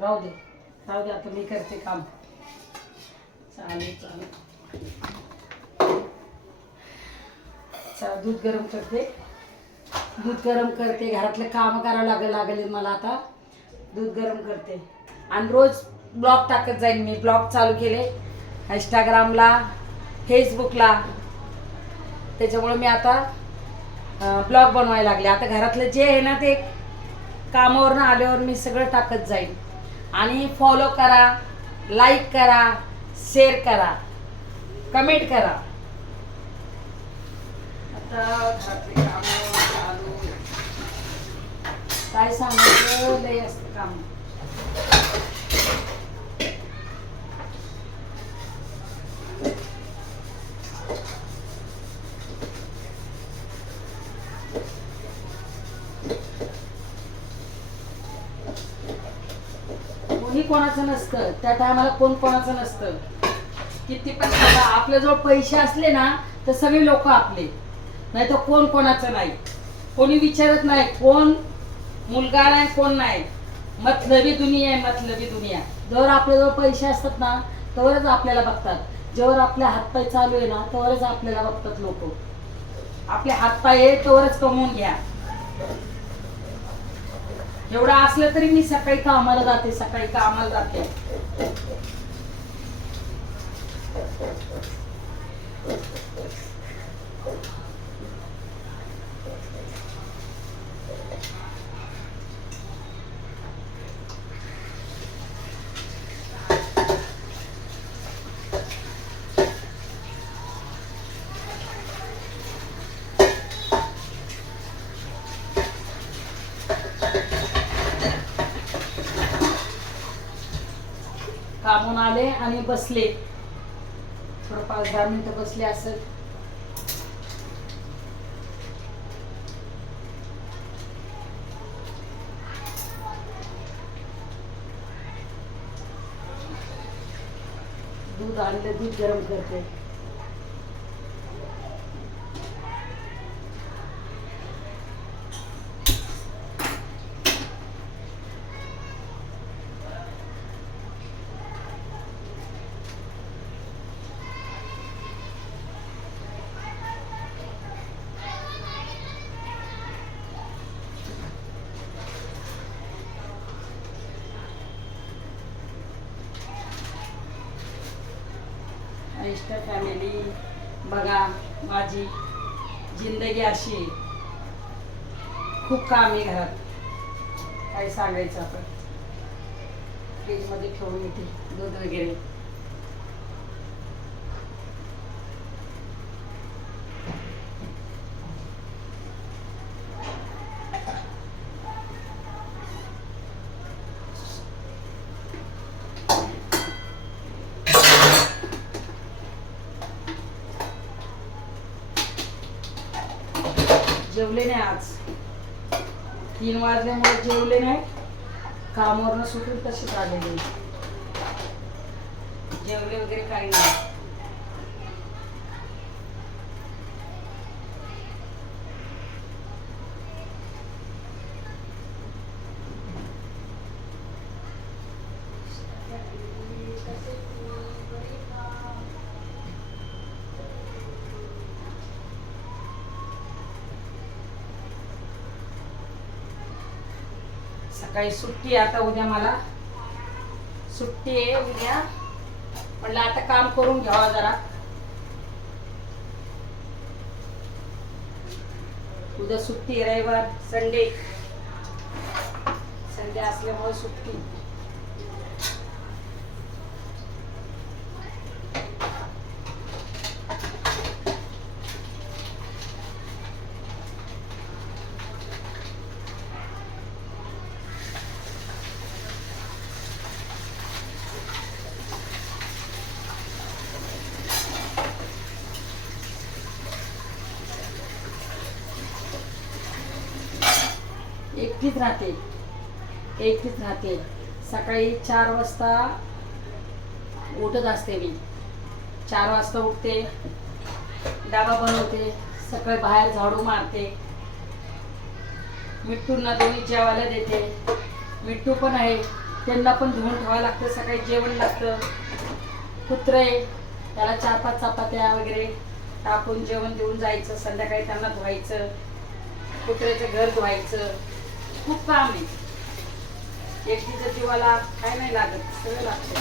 राहू दे राहू दे, आता मी करते काम. चालेल चालेल. चला दूध गरम करते. घरातलं काम करावं लागेल मला आता. दूध गरम करते आणि रोज ब्लॉग टाकत जाईन. मी ब्लॉग चालू केले इंस्टाग्रामला, फेसबुकला. त्याच्यामुळे मी आता ब्लॉग बनवायला लागले. आता घरातलं जे आहे ना ते कामावरनं आल्यावर मी सगळं टाकत जाईन. आणि फॉलो करा, लाईक करा, शेअर करा, कमेंट करा. आता घरातले कामं चालू, काय सांगायचं, लय असतं काम. कोणी कोणाचं नसतं त्या टायमाला, कोणाचं नसतं. किती पण बघा, आपल्याजवळ पैसे असले ना तर सगळे लोक आपले, नाही तर कोण कोणाचं नाही. कोणी विचारत नाही कोण मुलगा नाही, कोण नाही. मतलबी दुनिया आहे, मतलबी दुनिया. जवळ आपल्याजवळ पैसे असतात ना तेवढंच आपल्याला बघतात. जेव्हा आपले हातपाय चालू आहे ना तेवढंच आपल्याला बघतात लोक. आपले हातपाय आहे तेवढंच कमवून घ्या. एवढं असलं तरी मी सकाळी कामाला जाते. कामून आले आणि बसले, थोडं 5-10 मिनिटं बसले असं. दूध आणलं, दूध गरम करते. इष्ट फॅमिली बघा, माझी जिंदगी अशी आहे. खूप काम आहे घरात, काय सांगायचं. आपण फ्रीजमध्ये ठेवून येते दूध वगैरे. जेवले नाही आज, 3 वाजल्यामुळे जेवले नाही. कामावरनं सुटून तसेच आलेले, जेवले वगैरे काही नाही. सकाळी सुट्टी, आता उद्या मला सुट्टी आहे. उद्या म्हणलं आता काम करून घ्यावा जरा. उद्या सुट्टी, रविवार, संडे असल्यामुळे सुट्टी. एकटीच राहते. सकाळी 4 वाजता उठत असते मी. 4 वाजता उठते, डबा बनवते, सकाळी बाहेर झाडू मारते, मिट्टूंना दोन्ही जेवायला देते. मिट्टू पण आहे, त्यांना पण धुवून ठेवावं लागतं, सकाळी जेवण लागतं. कुत्रे त्याला 4-5 चपात्या वगैरे टाकून जेवण देऊन जायचं, संध्याकाळी त्यांना धुवायचं, कुत्र्याचं घर धुवायचं, खूप काम आहे. एकटीच्या जीवाला काय नाही लागत, सगळं लागतं.